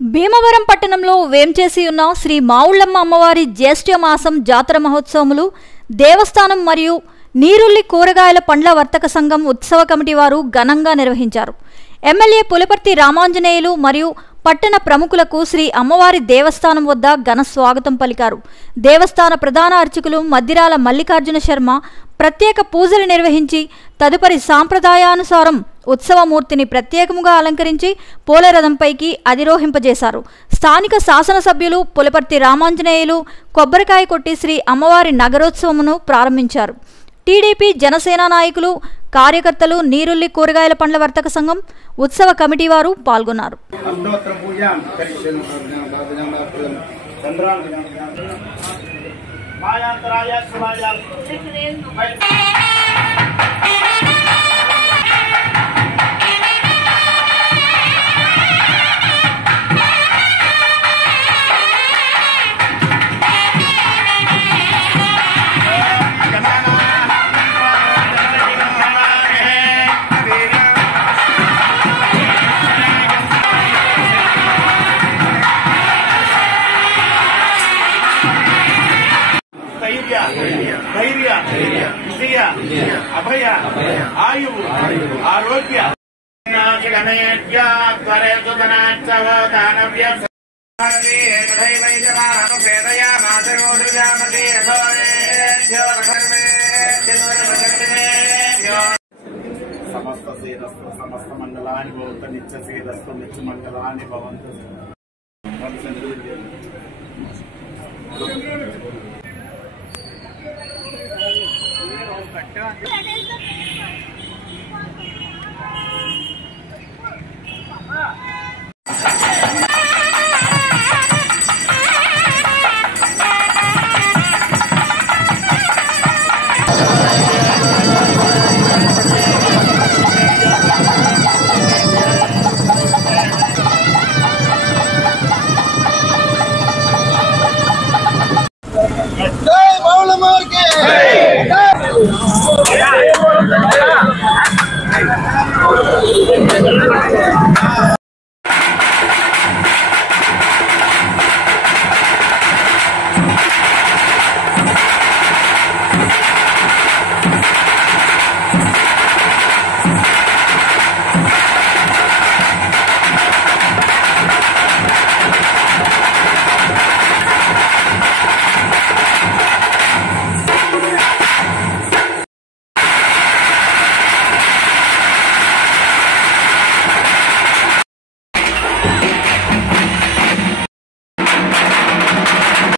భీమవరం పట్టణంలో వేంచేసి ఉన్న శ్రీ మావుళ్ళమ్మ అమ్మవారి జ్యేష్ఠ మాసం జాతర మహోత్సవములు దేవస్థానం మరియు నీరుల్లి కూరగాయల పండ్ల వర్తక సంఘం ఉత్సవ కమిటీ వారు ఘనంగా నిర్వహించారు. ఎమ్మెల్యే పులపర్తి రామాంజనేయులు మరియు పట్టణ ప్రముఖులకు శ్రీ అమ్మవారి దేవస్థానం వద్ద ఘన స్వాగతం పలికారు. దేవస్థాన ప్రధాన అర్చకులు మద్దిరాల మల్లికార్జున శర్మ ప్రత్యేక పూజలు నిర్వహించి తదుపరి సాంప్రదాయానుసారం ఉత్సవమూర్తిని ప్రత్యేకముగా అలంకరించి పోలేరథంపైకి అధిరోహింపజేశారు. స్థానిక శాసనసభ్యులు పులపర్తి రామాంజనేయులు కొబ్బరికాయ కొట్టి శ్రీ అమ్మవారి నగరోత్సవమును ప్రారంభించారు. టీడీపీ జనసేన నాయకులు కార్యకర్తలు నీరుల్లి కూరగాయల పండ్ల వర్తక సంఘం ఉత్సవ కమిటీ వారు పాల్గొన్నారు. धैर्य विजय अभय आयु आरोग्य समस्त सेदस्तु समस्त मंगलानि भवन्तु नित्य सेदस्तु नित्य मंगलानि भवन्तु।